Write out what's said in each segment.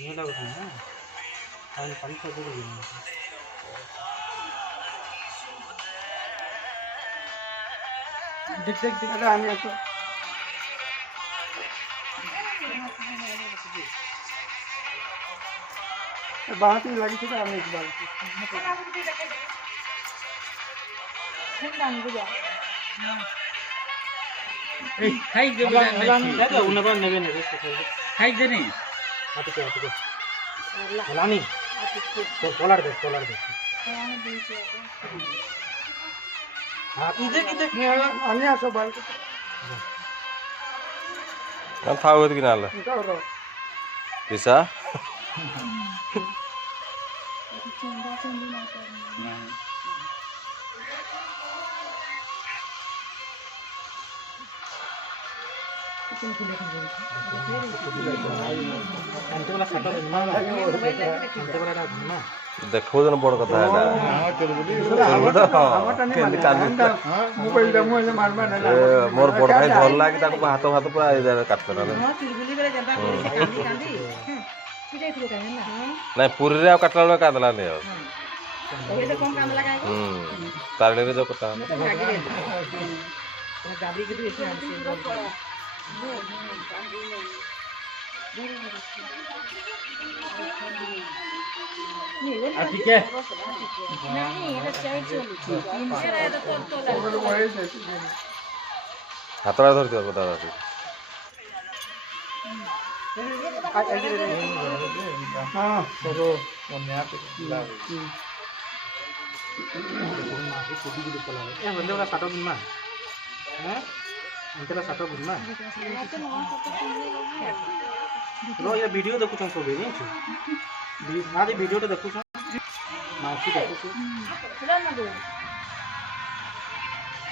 ये लाଗୁଛି ନା ପାଣି ପାଣି ତ ଦେବି देख देख देख আমি আসো বাহাতি লাগিছে আমি একবার ए खाई दे बेटा दादा उन्हें बार नेबे नेबे खाई दे नहीं आते के लानी तो पोलार दे हां इधर আমি আসো বাড়ি थाव की नाल पिसा अंते वाला साटा दे ना अंते वाला ना देखो जन बड़ कथा है মোবাইল দা মুয়ে মারবা না मोर बड़ भाई धर लागी ताको हाथ हाथ पूरा काट कर नहीं पूरी रे काटला कादला नहीं तारणी रे जो कटा ठीक है हाथ धर दियो दादा हां तो ओन्या पे ए बंदे वाला साटा बुनना हैं अंते वाला साटा बुनना रो ये वीडियो देखु छन सब नहीं छु आदि वीडियो तो देखु छन मासी देखु छु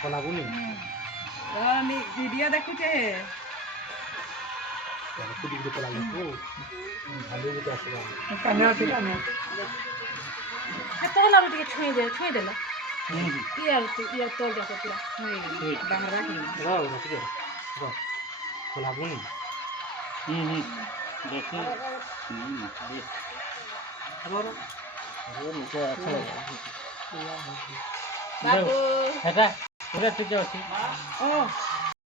कोना बुनी আমি ভিডিও দেখুছে खुद वीडियो कोला को भाले भी आसबा কানে আছে কানে তো না ଟିକେ ছুঁই দেলা ইয়ার তোল দেখো পুরা দামরা রাখি रो ठीक है रो कोला बुनी देखो रो मुझे अच्छा लगा বাবু हेटा पूरा ठीक है ও